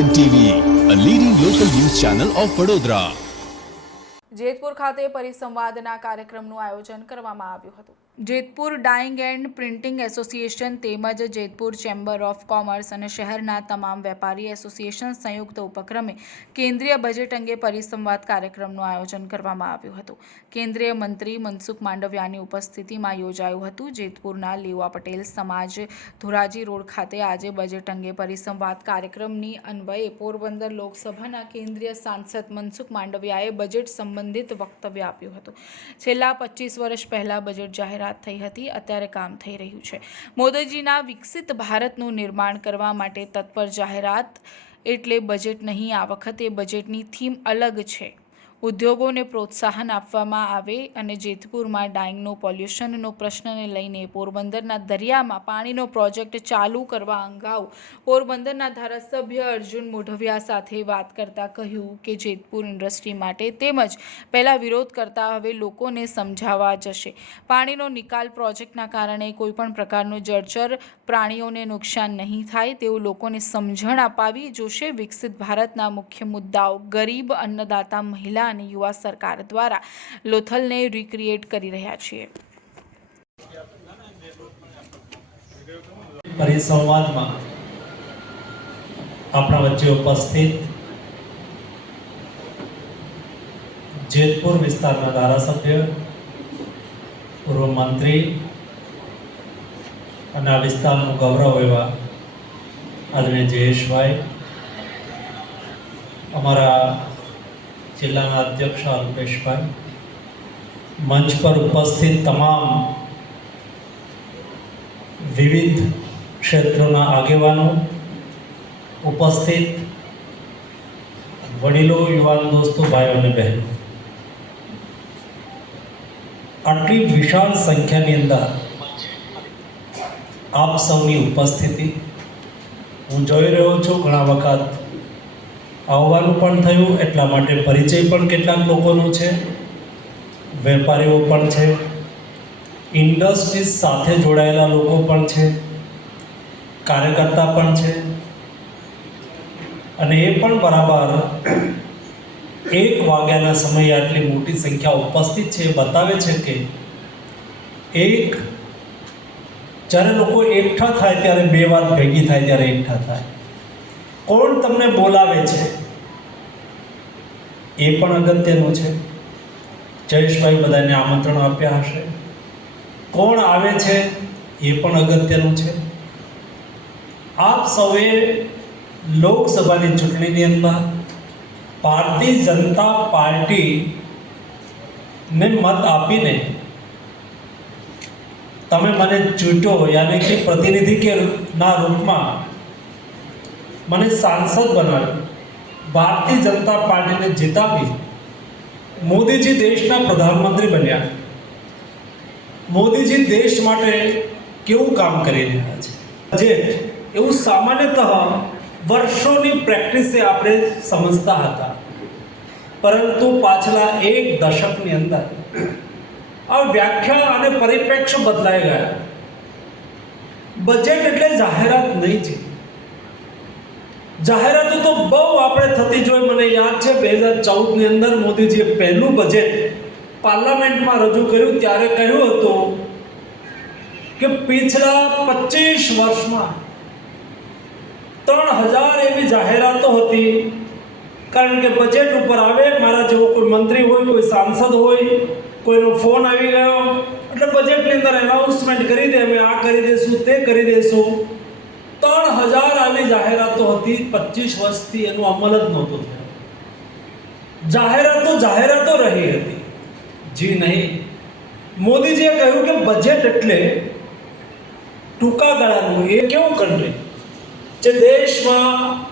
N TV a leading local news channel of Vadodara Jetpur ખાતે પરિસંવાદના કાર્યક્રમનું આયોજન કરવામાં આવ્યું હતું. Jetpur dyeing and printing association તેમજ જેતપુર ચેમ્બર ઓફ કોમર્સ અને શહેરના તમામ વેપારી એસોસિએશન સંયુક્ત ઉપક્રમે કેન્દ્રીય બજેટ અંગે પરિસંવાદ કાર્યક્રમનું આયોજન કરવામાં આવ્યું હતું. કેન્દ્રીય મંત્રી મનસુખ માંડવિયાની ઉપસ્થિતિમાં યોજાયું હતું. જેતપુરના લેવા પટેલ સમાજ ધોરાજી રોડ ખાતે આજે બજેટ અંગે પરિસંવાદ કાર્યક્રમની અન્વયે પોરબંદર લોકસભાના કેન્દ્રીય સાંસદ મનસુખ માંડવિયાએ બજેટ સંબંધિત વક્તવ્ય આપ્યું હતું. છેલ્લા પચીસ વર્ષ પહેલાં બજેટ જાહેરાત થઈ હતી, અત્યારે કામ થઈ રહ્યું છે. મોદીજીના વિકસિત ભારતનું નિર્માણ કરવા માટે તત્પર જાહેરાત એટલે બજેટ નહીં, આ વખતે બજેટની થીમ અલગ છે. ઉદ્યોગોને પ્રોત્સાહન આપવામાં આવે અને જેતપુરમાં ડાઇંગનો પોલ્યુશનનો પ્રશ્નને લઈને પોરબંદરના દરિયામાં પાણીનો પ્રોજેક્ટ ચાલુ કરવા અંગાઉ પોરબંદરના ધારાસભ્ય અર્જુન મોઢવિયા સાથે વાત કરતાં કહ્યું કે જેતપુર ઇન્ડસ્ટ્રી માટે તેમજ પહેલાં વિરોધ કરતા હવે લોકોને સમજાવવા જશે. પાણીનો નિકાલ પ્રોજેક્ટના કારણે કોઈપણ પ્રકારનું જળચર પ્રાણીઓને નુકસાન નહીં થાય તેવું લોકોને સમજણ અપાવી જોશે વિકસિત ભારતના મુખ્ય મુદ્દાઓ ગરીબ અન્નદાતા મહિલા અને યુવા સરકાર દ્વારા લોથલને રિક્રિએટ કરી રહ્યા છીએ. આપણા વચ્ચે ઉપસ્થિત જેતપુર વિસ્તારના ધારાસભ્ય, પૂર્વ મંત્રી અને આ વિસ્તારનું ગૌરવ એવા આદરણીય જયેશભાઈ. અમારા જિલ્લાના અધ્યક્ષ અલ્પેશભાઈ. મંચ પર ઉપસ્થિત તમામ વિવિધ ક્ષેત્રોના આગેવાનો, ઉપસ્થિત વડીલો, યુવાન દોસ્તો, ભાઈઓ અને બહેનો. આટલી વિશાળ સંખ્યાની અંદર આપ સૌની ઉપસ્થિતિ હું જોઈ રહ્યો છું. ઘણા વખત આવવાનું પણ થયું, એટલા માટે પરિચય પણ કેટલાક લોકોનો છે. વેપારીઓ પણ છે. ઇન્ડસ્ટ્રીઝ સાથે જોડાયેલા લોકો પણ છે. કાર્યકર્તા પણ છે. અને એ પણ બરાબર એક વાગ્યાના સમયે આટલી મોટી સંખ્યા ઉપસ્થિત છે એ બતાવે છે કે એક જ્યારે લોકો એકઠા થાય ત્યારે બે વાર ભેગી થાય, ત્યારે એકઠા થાય. કોણ તમને બોલાવે છે? એ પણ અગત્યનું છે. જયેશભાઈ બધાને આમંત્રણ આપ્યા હશે. કોણ આવે છે? એ પણ અગત્યનું છે. આપ સૌએ લોકસભાની ચૂંટણીની અંદર ભારતીય જનતા પાર્ટીને મત આપીને તમે મને ચૂંટો, યાની કે પ્રતિનિધિ કે ના રૂપમાં મને સાંસદ બનાવ્યો ભારતીય જનતા પાર્ટીને જીતાવી મોદીજી દેશના પ્રધાનમંત્રી બન્યા. મોદીજી દેશ માટે કેવું કામ કરી રહ્યા છે? જે એવું સામાન્યતઃ વર્ષોની પ્રેક્ટિસે આપણે સમજતા હતા. પરંતુ પાછલા એક દશકની અંદર આ વ્યાખ્યા અને પરિપ્રેક્ષ્ય બદલાઈ ગયા. બજેટ એટલે જાહેરાત નહીં છે જાહેરાતો તો બહુ આપણે થતી જોઈ મને યાદ છે, બે હજાર ચૌદની અંદર મોદીજીએ પહેલું બજેટ પાર્લામેન્ટમાં રજૂ કર્યું. ત્યારે કહ્યું હતું કે પિછલા પચીસ વર્ષમાં ત્રણ હજાર એવી જાહેરાતો હતી. કારણ કે બજેટ ઉપર આવે, મારા જેવો કોઈ મંત્રી હોય, કોઈ સાંસદ હોય, કોઈનો ફોન આવી ગયો. એટલે બજેટની અંદર એનાઉન્સમેન્ટ કરી દે, અમે આ કરી દઈશું તે કરી દઈશું ત્રણ હજાર આવી જાહેરાતો હતી પચીસ વર્ષથી એનો અમલ જ નહોતું થયું. જાહેરાતો જાહેરાતો રહી હતી. જી નહીં. મોદીજીએ કહ્યું કે બજેટ એટલે ટૂંકા ગાળાનું. એ કેવું કન્ટ્રી જે દેશમાં